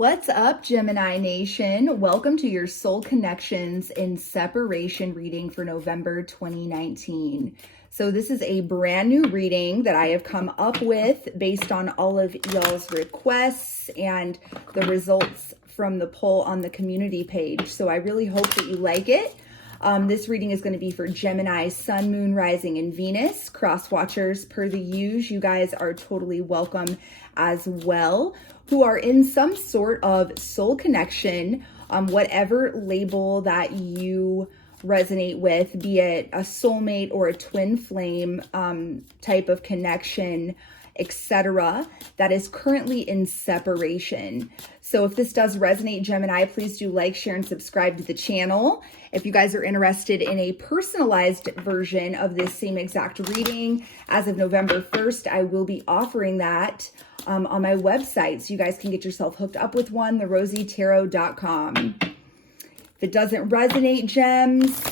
What's up, Gemini Nation? Welcome to your Soul Connections in Separation reading for November 2019. So this is a brand new reading that I have come up with based on all of y'all's requests and the results from the poll on the community page. So I really hope that you like it. This reading is going to be for Gemini, Sun, Moon, Rising, and Venus. Cross watchers, per the usual, you guys are totally welcome as well, who are in some sort of soul connection, whatever label that you resonate with, be it a soulmate or a twin flame type of connection, etc., that is currently in separation. So if this does resonate, Gemini, please do like, share, and subscribe to the channel. If you guys are interested in a personalized version of this same exact reading, as of November 1st, I will be offering that on my website. So you guys can get yourself hooked up with one, therosytarot.com. If it doesn't resonate, gems,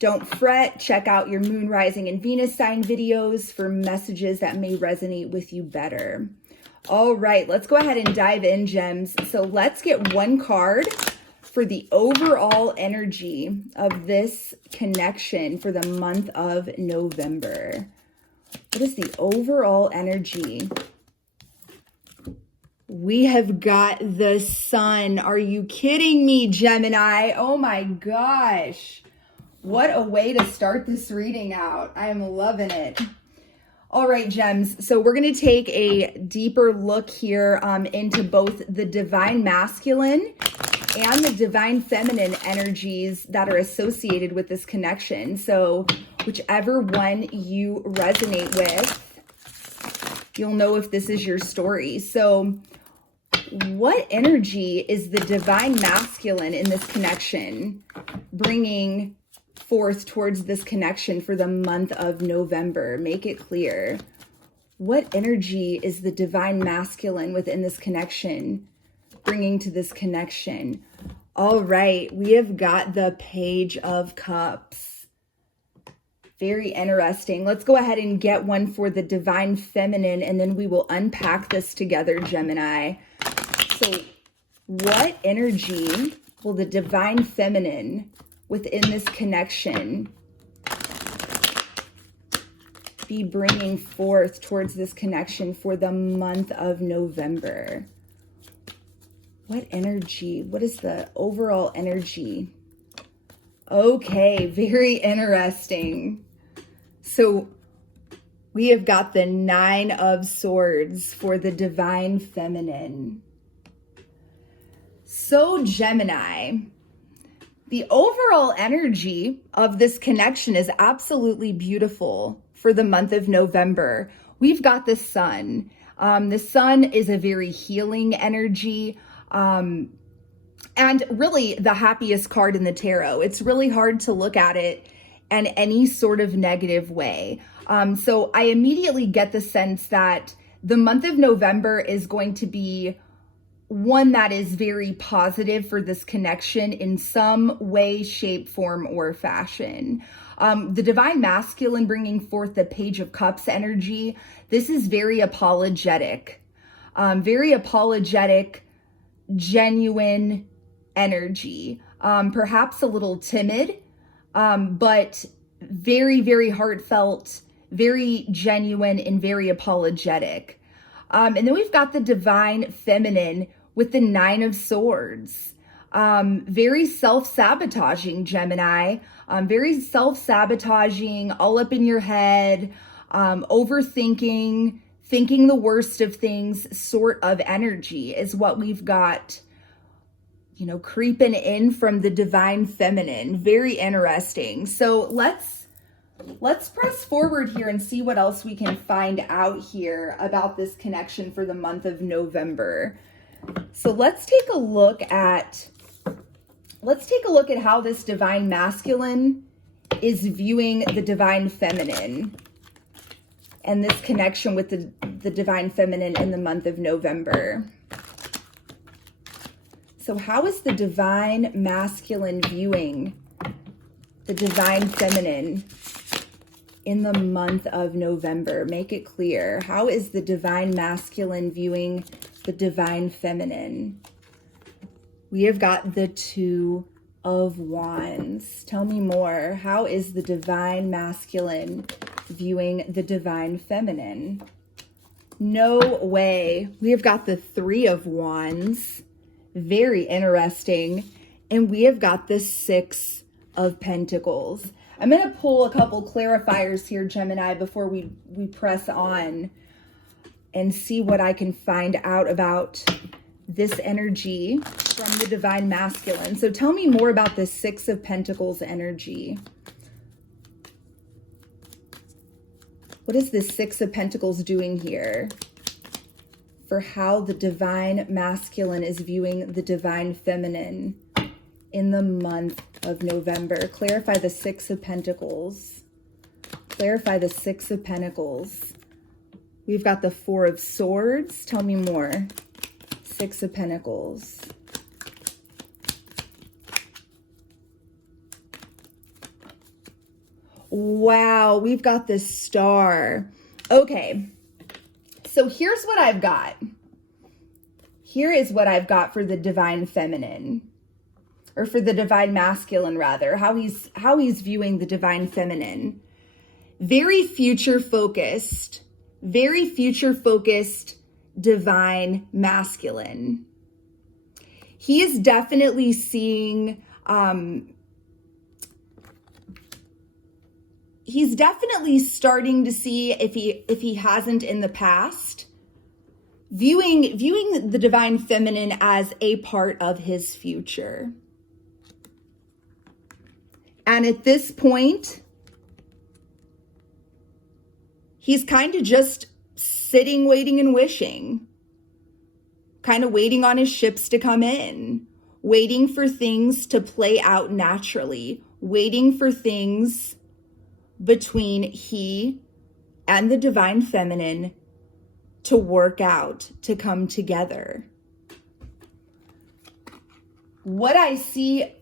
don't fret. Check out your Moon, Rising, and Venus sign videos for messages that may resonate with you better. All right, let's go ahead and dive in, gems. So let's get one card for the overall energy of this connection for the month of November. What is the overall energy? We have got the Sun. Are you kidding me, Gemini? Oh my gosh. What a way to start this reading out. I am loving it. All right, gems. So we're going to take a deeper look here into both the divine masculine and the divine feminine energies that are associated with this connection. So whichever one you resonate with, you'll know if this is your story. So what energy is the divine masculine in this connection bringing forth towards this connection for the month of November? Make it clear. What energy is the divine masculine within this connection bringing to this connection? All right, we have got the Page of Cups. Very interesting. Let's go ahead and get one for the divine feminine, and then we will unpack this together, Gemini. So what energy will the divine feminine within this connection be bringing forth towards this connection for the month of November? What energy? What is the overall energy? Okay, very interesting. So we have got the Nine of Swords for the divine feminine. So Gemini, the overall energy of this connection is absolutely beautiful for the month of November. We've got the Sun. The Sun is a very healing energy, and really the happiest card in the tarot. It's really hard to look at it in any sort of negative way. So I immediately get the sense that the month of November is going to be one that is very positive for this connection in some way, shape, form, or fashion. The divine masculine bringing forth the Page of Cups energy. This is very apologetic, genuine energy, perhaps a little timid, but very, very heartfelt, very genuine, and very apologetic. And then we've got the divine feminine with the Nine of Swords. Very self-sabotaging, Gemini. Very self-sabotaging, all up in your head, overthinking, thinking the worst of things sort of energy is what we've got, you know, creeping in from the divine feminine. Very interesting. So let's press forward here and see what else we can find out here about this connection for the month of November. So let's take a look at how this divine masculine is viewing the divine feminine and this connection with the divine feminine in the month of November. So how is the divine masculine viewing the divine feminine in the month of November? Make it clear. How is the divine masculine viewing the divine feminine? We have got the Two of Wands. Tell me more. How is the divine masculine viewing the divine feminine? No way. We have got the Three of Wands. Very interesting. And we have got the Six of Pentacles. I'm going to pull a couple clarifiers here, Gemini, before we press on and see what I can find out about this energy from the divine masculine. So tell me more about this Six of Pentacles energy. What is this Six of Pentacles doing here for how the divine masculine is viewing the divine feminine in the month of November? Clarify the Six of Pentacles. Clarify the Six of Pentacles. We've got the Four of Swords. Tell me more. Six of Pentacles. Wow, we've got this Star. Okay, so here's what I've got. Here is what I've got for the divine feminine, or for the divine masculine rather, how he's viewing the divine feminine. Very future focused divine masculine. He is definitely seeing, he's definitely starting to see, if he hasn't in the past, viewing the divine feminine as a part of his future. And at this point, he's kind of just sitting, waiting, and wishing. Kind of waiting on his ships to come in. Waiting for things to play out naturally. Waiting for things between he and the divine feminine to work out, to come together. What I see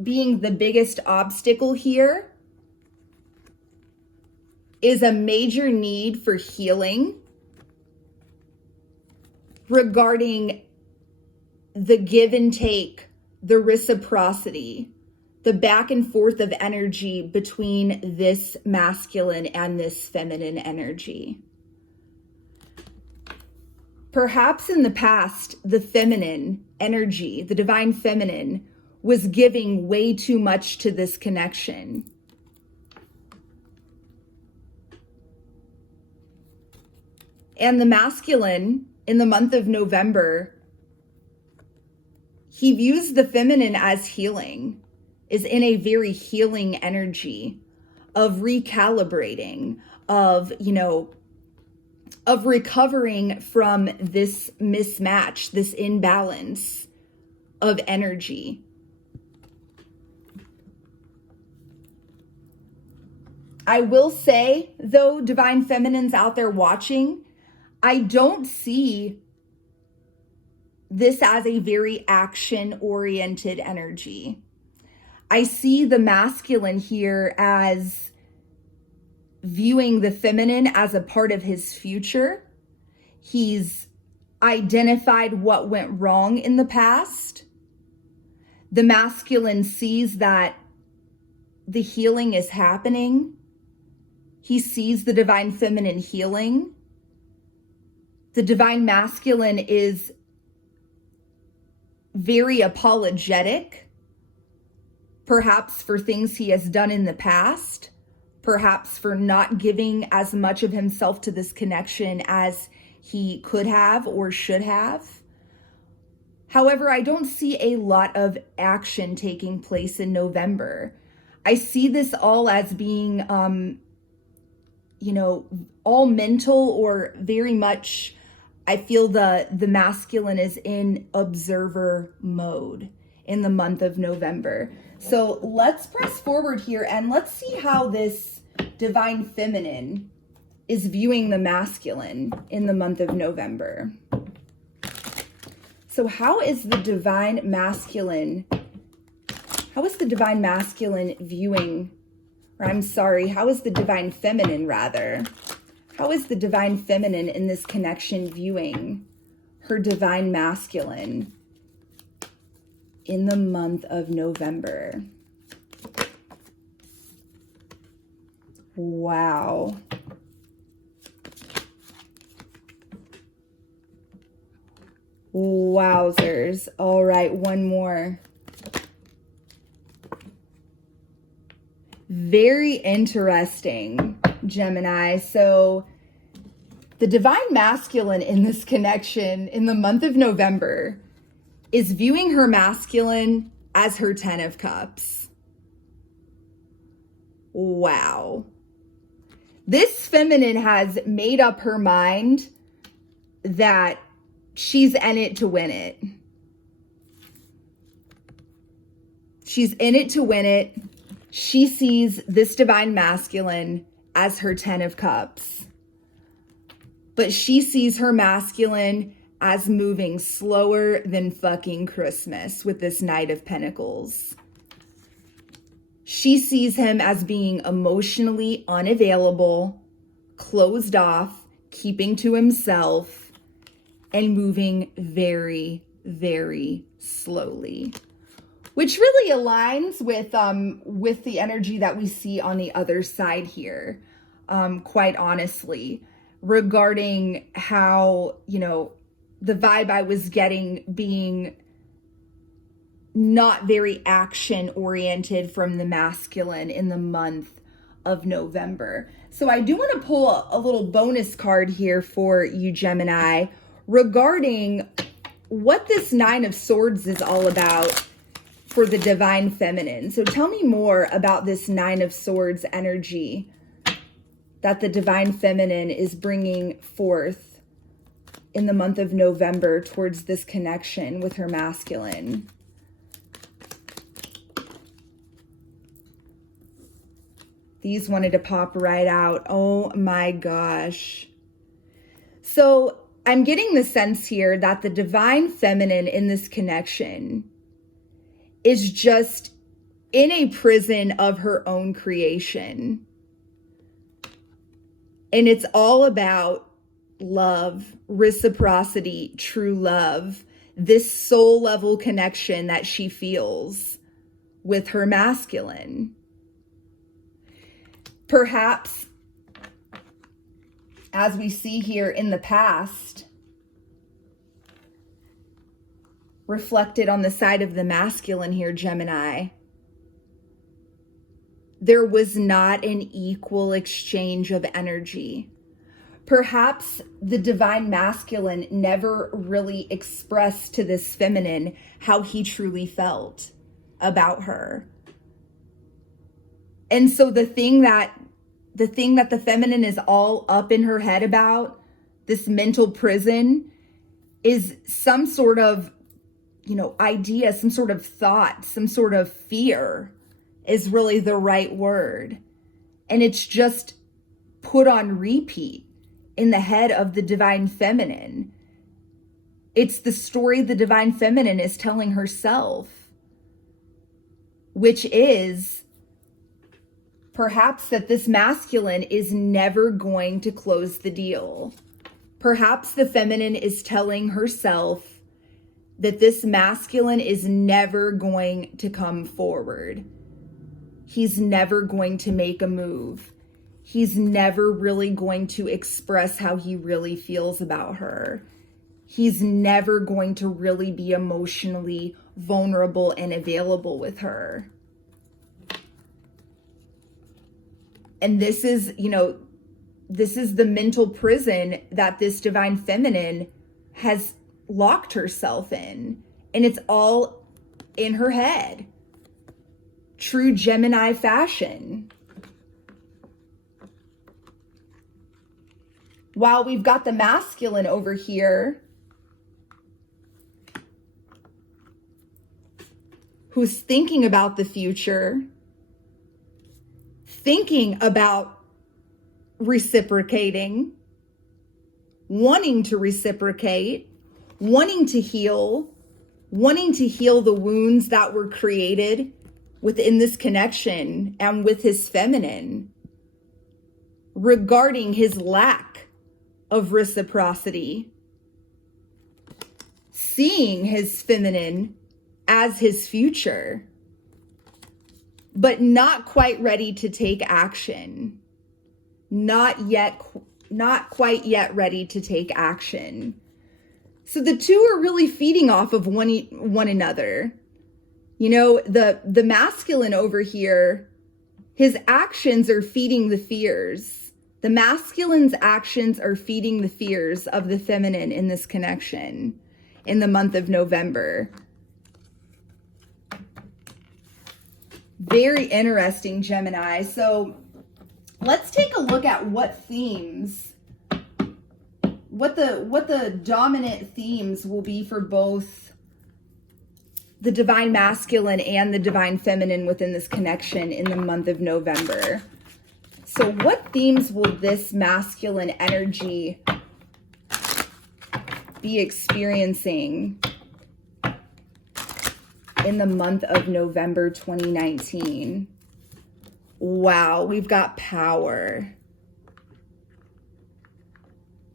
being the biggest obstacle here is a major need for healing regarding the give and take, the reciprocity, the back and forth of energy between this masculine and this feminine energy. Perhaps in the past, the feminine energy, the divine feminine, was giving way too much to this connection. And the masculine, in the month of November, he views the feminine as healing, is in a very healing energy of recalibrating, of recovering from this mismatch, this imbalance of energy. I will say, though, divine feminines out there watching, I don't see this as a very action-oriented energy. I see the masculine here as viewing the feminine as a part of his future. He's identified what went wrong in the past. The masculine sees that the healing is happening. He sees the divine feminine healing. The divine masculine is very apologetic, perhaps for things he has done in the past, perhaps for not giving as much of himself to this connection as he could have or should have. However, I don't see a lot of action taking place in November. I see this all as being, all mental, or very much, I feel the masculine is in observer mode in the month of November. So let's press forward here and let's see how this divine feminine is viewing the masculine in the month of November. So how is the divine masculine viewing, or I'm sorry, how is the divine feminine rather? How is the divine feminine in this connection viewing her divine masculine in the month of November. Wow. Wowzers. All right, one more. Very interesting, Gemini. So the divine masculine in this connection in the month of November is viewing her masculine as her 10 of Cups. Wow. This feminine has made up her mind that she's in it to win it. She's in it to win it. She sees this divine masculine as her 10 of Cups. But she sees her masculine as moving slower than fucking Christmas with this Knight of Pentacles. She sees him as being emotionally unavailable, closed off, keeping to himself, and moving very, very slowly. Which really aligns with the energy that we see on the other side here, quite honestly, regarding how, the vibe I was getting being not very action-oriented from the masculine in the month of November. So I do want to pull a little bonus card here for you, Gemini, regarding what this Nine of Swords is all about for the divine feminine. So tell me more about this Nine of Swords energy that the divine feminine is bringing forth in the month of November towards this connection with her masculine. These wanted to pop right out. Oh my gosh. So I'm getting the sense here that the divine feminine in this connection is just in a prison of her own creation. And it's all about love, reciprocity, true love, this soul level connection that she feels with her masculine. Perhaps, as we see here in the past, reflected on the side of the masculine here, Gemini, there was not an equal exchange of energy. Perhaps the divine masculine never really expressed to this feminine how he truly felt about her. And so the thing that the feminine is all up in her head about, this mental prison, is some sort of, idea, some sort of thought, some sort of fear is really the right word. And it's just put on repeat in the head of the divine feminine. It's the story the divine feminine is telling herself, which is perhaps that this masculine is never going to close the deal. Perhaps the feminine is telling herself that this masculine is never going to come forward. He's never going to make a move. He's never really going to express how he really feels about her. He's never going to really be emotionally vulnerable and available with her. And this is, this is the mental prison that this divine feminine has locked herself in. And it's all in her head. True Gemini fashion. While we've got the masculine over here, who's thinking about the future, thinking about reciprocating, wanting to reciprocate, wanting to heal the wounds that were created within this connection and with his feminine, regarding his lack of reciprocity, seeing his feminine as his future, but not quite ready to take action. Not quite yet ready to take action. So the two are really feeding off of one another. You know, the masculine over here, his actions are feeding the fears. The masculine's actions are feeding the fears of the feminine in this connection in the month of November. Very interesting, Gemini. So let's take a look at what themes, what the dominant themes will be for both the divine masculine and the divine feminine within this connection in the month of November. So what themes will this masculine energy be experiencing in the month of November 2019? Wow, we've got power.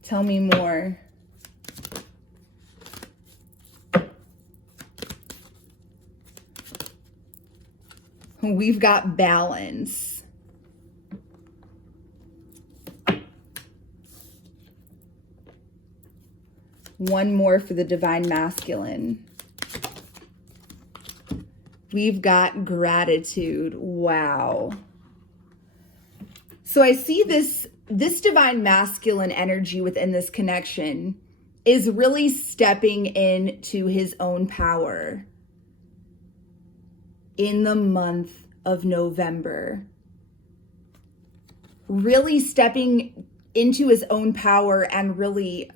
Tell me more. We've got balance. One more for the divine masculine. We've got gratitude. Wow. So I see this divine masculine energy within this connection is really stepping into his own power in the month of November. Really stepping into his own power and really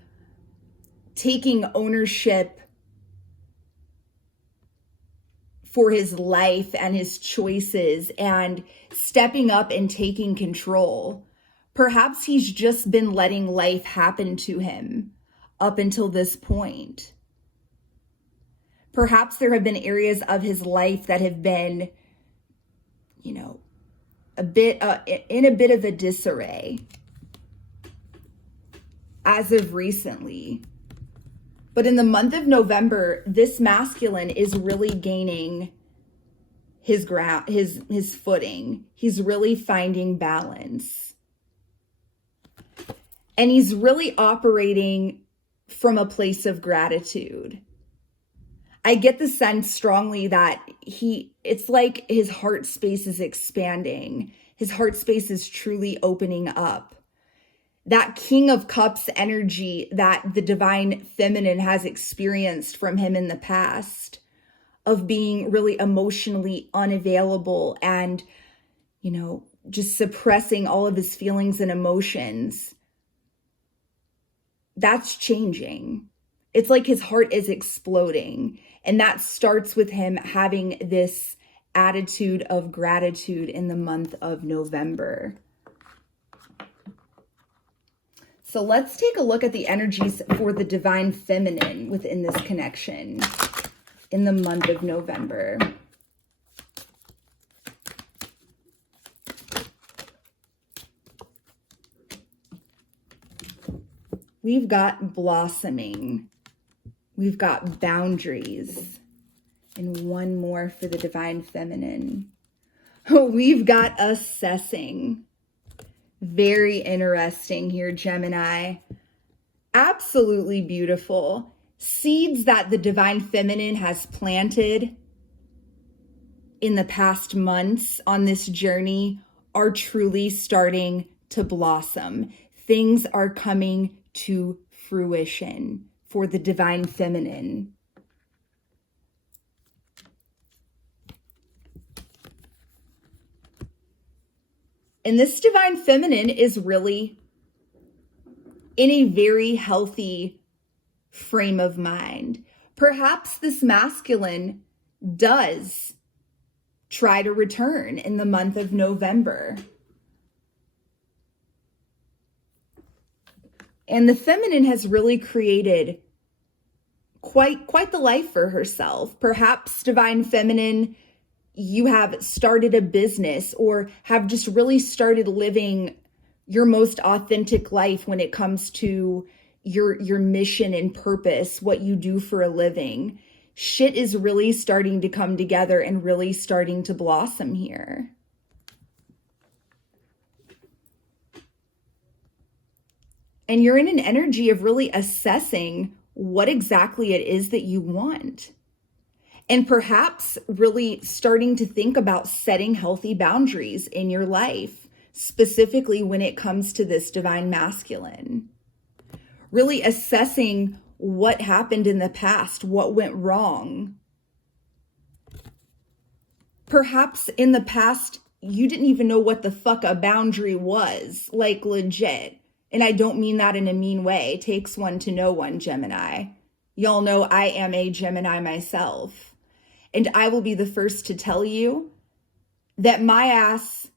taking ownership for his life and his choices and stepping up and taking control. Perhaps he's just been letting life happen to him up until this point. Perhaps there have been areas of his life that have been, you know, in a bit of a disarray as of recently. But in the month of November, this masculine is really gaining his ground, his footing. He's really finding balance. And he's really operating from a place of gratitude. I get the sense strongly that it's like his heart space is expanding. His heart space is truly opening up. That King of Cups energy that the divine feminine has experienced from him in the past, of being really emotionally unavailable and, you know, just suppressing all of his feelings and emotions, that's changing. It's like his heart is exploding. And that starts with him having this attitude of gratitude in the month of November. So let's take a look at the energies for the divine feminine within this connection in the month of November. We've got blossoming. We've got boundaries. And one more for the divine feminine. We've got assessing. Very interesting here, Gemini. Absolutely beautiful. Seeds that the divine feminine has planted in the past months on this journey are truly starting to blossom. Things are coming to fruition for the divine feminine. And this divine feminine is really in a very healthy frame of mind. Perhaps this masculine does try to return in the month of November. And the feminine has really created quite the life for herself. Perhaps divine feminine, you have started a business or have just really started living your most authentic life when it comes to your mission and purpose, what you do for a living. shit is really starting to come together and really starting to blossom here. And you're in an energy of really assessing what exactly it is that you want. And perhaps really starting to think about setting healthy boundaries in your life, specifically when it comes to this divine masculine. Really assessing what happened in the past, what went wrong. Perhaps in the past, you didn't even know what the fuck a boundary was, like legit. And I don't mean that in a mean way. It takes one to know one, Gemini. Y'all know I am a Gemini myself. And I will be the first to tell you that my ass,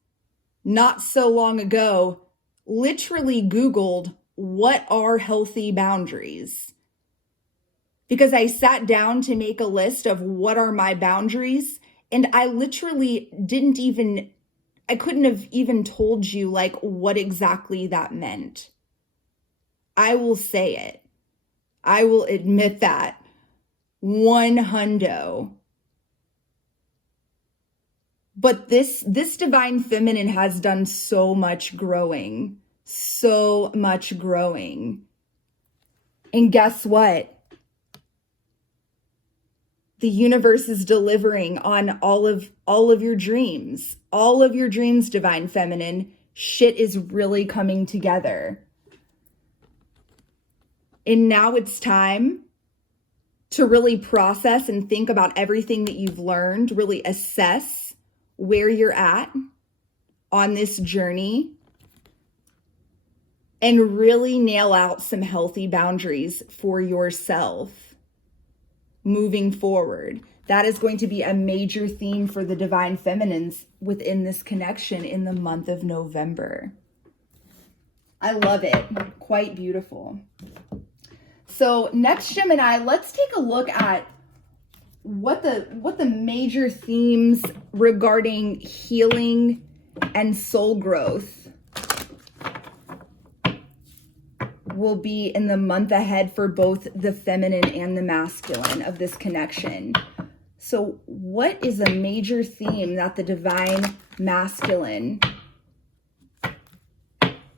not so long ago, literally Googled, what are healthy boundaries? Because I sat down to make a list of what are my boundaries, and I literally I couldn't have even told you like what exactly that meant. I will say it. I will admit that. 100. But this divine feminine has done so much growing. So much growing. And guess what? The universe is delivering on all of your dreams. All of your dreams, divine feminine. Shit is really coming together. And now it's time to really process and think about everything that you've learned, really assess where you're at on this journey, and really nail out some healthy boundaries for yourself moving forward. That is going to be a major theme for the divine feminines within this connection in the month of November. I love it. Quite beautiful. So next, Gemini, let's take a look at what the major themes regarding healing and soul growth will be in the month ahead for both the feminine and the masculine of this connection. So what is a major theme that the divine masculine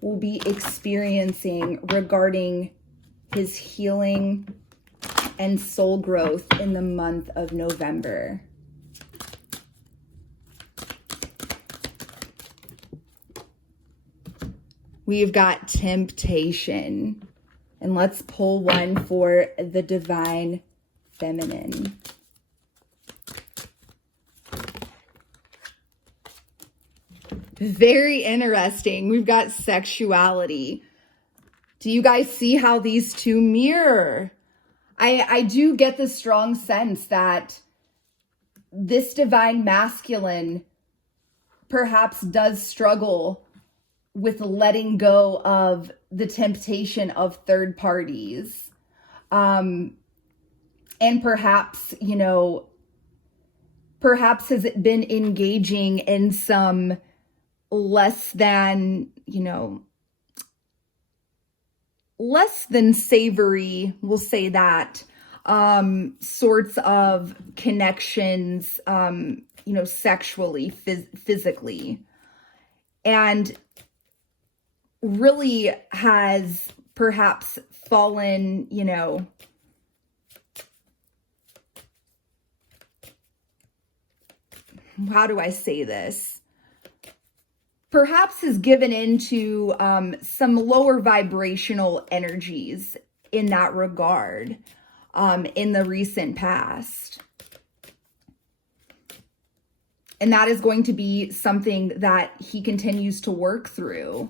will be experiencing regarding his healing and soul growth in the month of November? We've got temptation. And let's pull one for the divine feminine. Very interesting. We've got sexuality. Do you guys see how these two mirror? I do get the strong sense that this divine masculine perhaps does struggle with letting go of the temptation of third parties. And perhaps, perhaps has it been engaging in some less than savory, we'll say that, sorts of connections, sexually, physically. And really has perhaps fallen, how do I say this? Perhaps has given into some lower vibrational energies in that regard in the recent past. And that is going to be something that he continues to work through,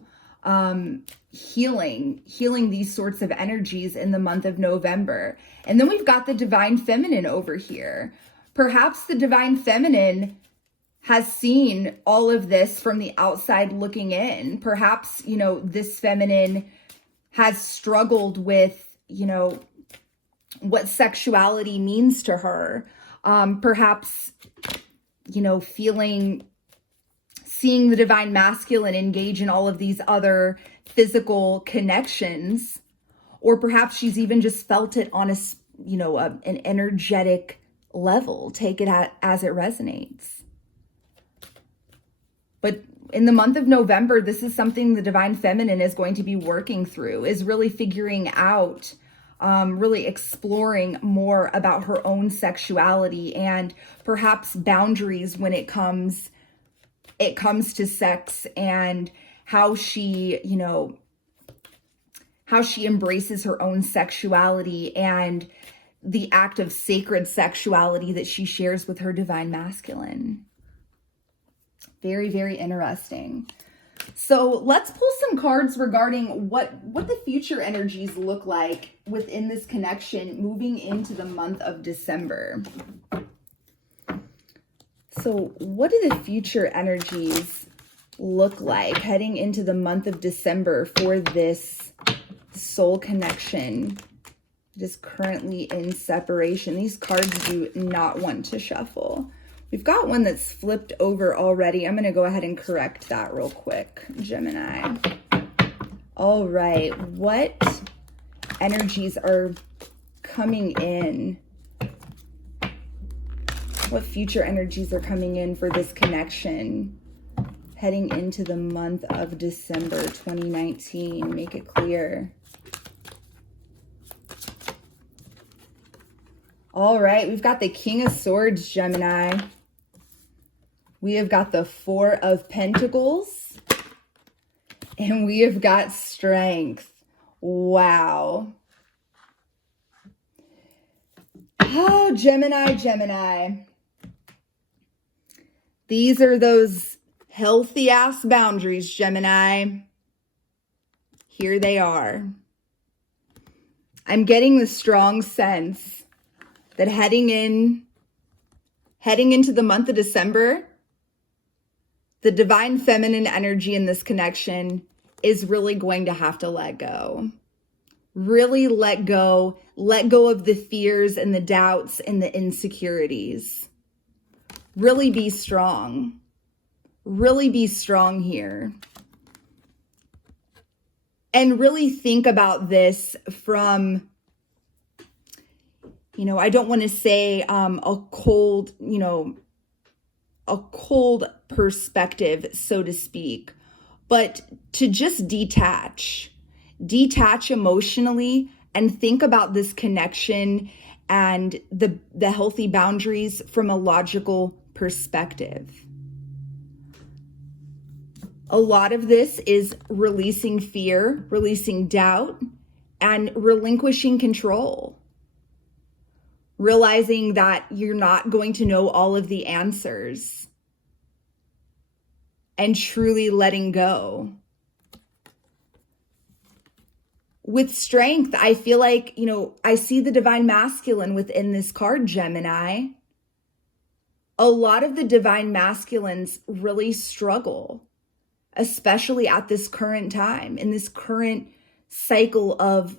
healing these sorts of energies in the month of November. And then we've got the divine feminine over here. Perhaps the divine feminine has seen all of this from the outside looking in. Perhaps, this feminine has struggled with, what sexuality means to her. Perhaps, seeing the divine masculine engage in all of these other physical connections, or perhaps she's even just felt it on an energetic level. Take it as it resonates. But in the month of November, this is something the divine feminine is going to be working through, is really figuring out, really exploring more about her own sexuality and perhaps boundaries when it comes to sex, and how she, how she embraces her own sexuality and the act of sacred sexuality that she shares with her divine masculine. Very, very interesting. So let's pull some cards regarding what the future energies look like within this connection moving into the month of December. So what do the future energies look like heading into the month of December for this soul connection that is currently in separation? These cards do not want to shuffle. We've got one that's flipped over already. I'm going to go ahead and correct that real quick, Gemini. All right. What energies are coming in? What future energies are coming in for this connection heading into the month of December 2019? Make it clear. All right. We've got the King of Swords, Gemini. We have got the Four of Pentacles, and we have got Strength. Wow. Oh, Gemini. These are those healthy ass boundaries, Gemini. Here they are. I'm getting the strong sense that heading into the month of December, the divine feminine energy in this connection is really going to have to let go. Really let go of the fears and the doubts and the insecurities. Really be strong. Really be strong here. And really think about this from, I don't want to say a cold perspective, so to speak, but to just detach emotionally and think about this connection and the healthy boundaries from a logical perspective. A lot of this is releasing fear, releasing doubt, and relinquishing control. Realizing that you're not going to know all of the answers. And truly letting go. With Strength, I feel like, I see the divine masculine within this card, Gemini. A lot of the divine masculines really struggle, especially at this current time, in this current cycle of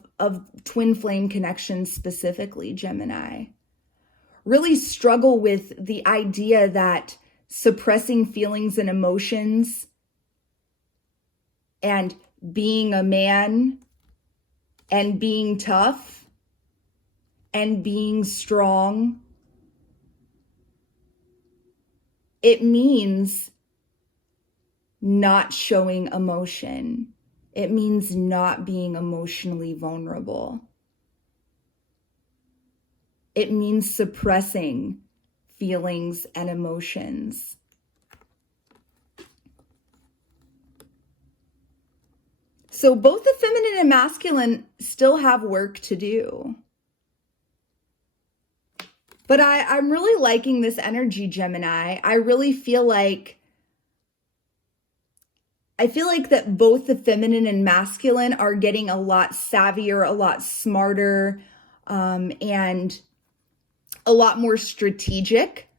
twin flame connections, specifically, Gemini. Really struggle with the idea that suppressing feelings and emotions and being a man and being tough and being strong, it means not showing emotion. It means not being emotionally vulnerable. It means suppressing feelings and emotions. So both the feminine and masculine still have work to do. But I'm really liking this energy, Gemini. I really feel like that both the feminine and masculine are getting a lot savvier, a lot smarter, and a lot more strategic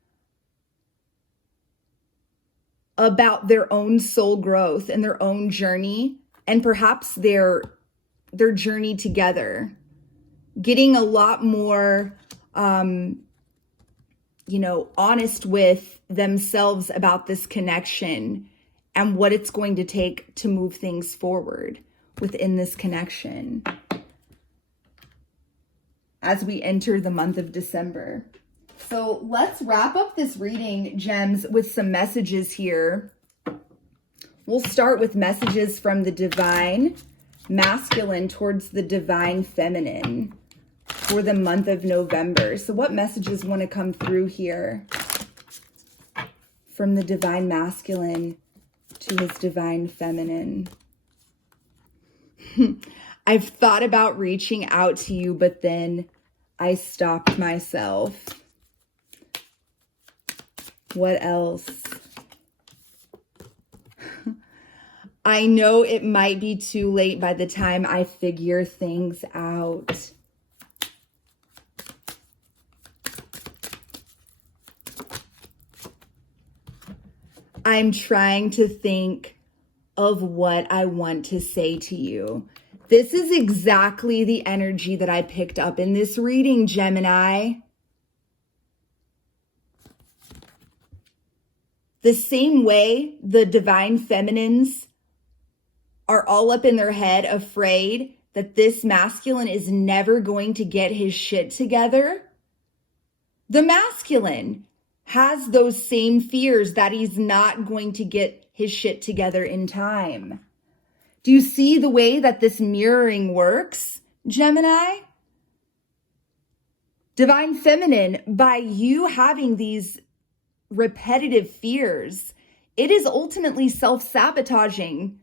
about their own soul growth and their own journey, and perhaps their journey together. Getting a lot more, honest with themselves about this connection and what it's going to take to move things forward within this connection as we enter the month of December. So let's wrap up this reading, Gems, with some messages here. We'll start with messages from the divine masculine towards the divine feminine for the month of November. So what messages want to come through here from the divine masculine to his divine feminine? I've thought about reaching out to you, but then I stopped myself. What else? I know it might be too late by the time I figure things out. I'm trying to think of what I want to say to you. This is exactly the energy that I picked up in this reading, Gemini. The same way the divine feminines are all up in their head, afraid that this masculine is never going to get his shit together. The masculine has those same fears that he's not going to get his shit together in time. Do you see the way that this mirroring works, Gemini? Divine feminine, by you having these repetitive fears, it is ultimately self-sabotaging.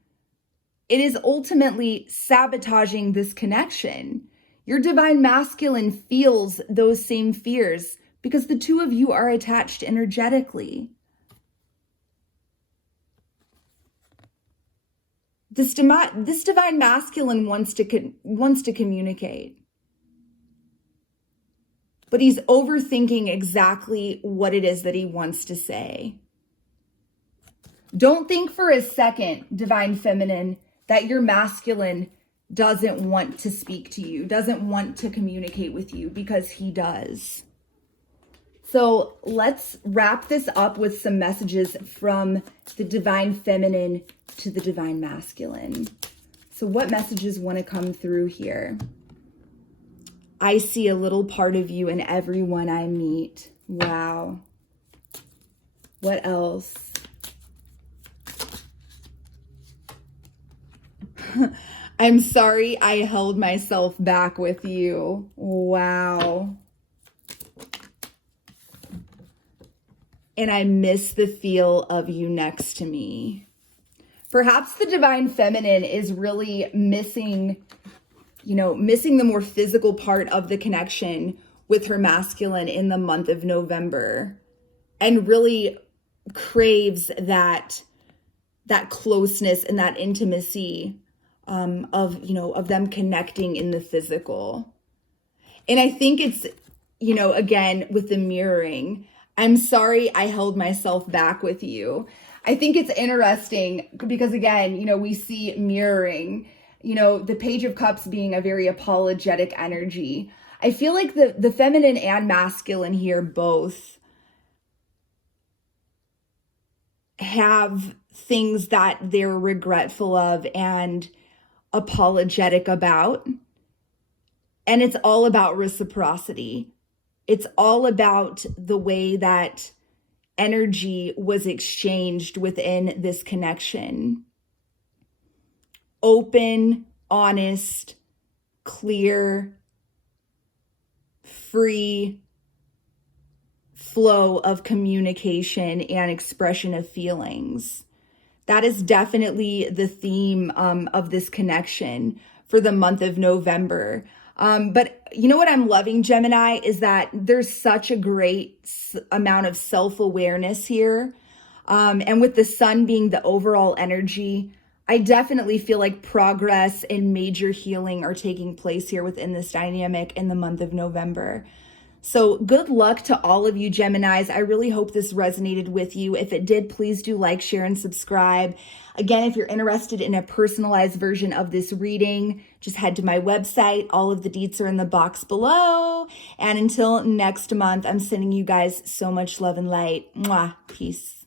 It is ultimately sabotaging this connection. Your divine masculine feels those same fears because the two of you are attached energetically. This divine masculine wants to communicate, but he's overthinking exactly what it is that he wants to say. Don't think for a second, divine feminine, that your masculine doesn't want to speak to you, doesn't want to communicate with you, because he does. So let's wrap this up with some messages from the divine feminine to the divine masculine. So what messages want to come through here? I see a little part of you in everyone I meet. Wow. What else? I'm sorry I held myself back with you. Wow. And I miss the feel of you next to me. Perhaps the divine feminine is really missing the more physical part of the connection with her masculine in the month of November, and really craves that closeness and that intimacy of them connecting in the physical. And I think it's, again, with the mirroring, I'm sorry I held myself back with you. I think it's interesting because, again, we see mirroring, the Page of Cups being a very apologetic energy. I feel like the feminine and masculine here both have things that they're regretful of and apologetic about. And it's all about reciprocity. It's all about the way that energy was exchanged within this connection. Open, honest, clear, free flow of communication and expression of feelings. That is definitely the theme of this connection for the month of November. But you know what I'm loving, Gemini, is that there's such a great amount of self-awareness here. And with the sun being the overall energy, I definitely feel like progress and major healing are taking place here within this dynamic in the month of November. So good luck to all of you Geminis. I really hope this resonated with you. If it did, please do like, share, and subscribe. Again, if you're interested in a personalized version of this reading, just head to my website. All of the deets are in the box below. And until next month, I'm sending you guys so much love and light. Mwah. Peace.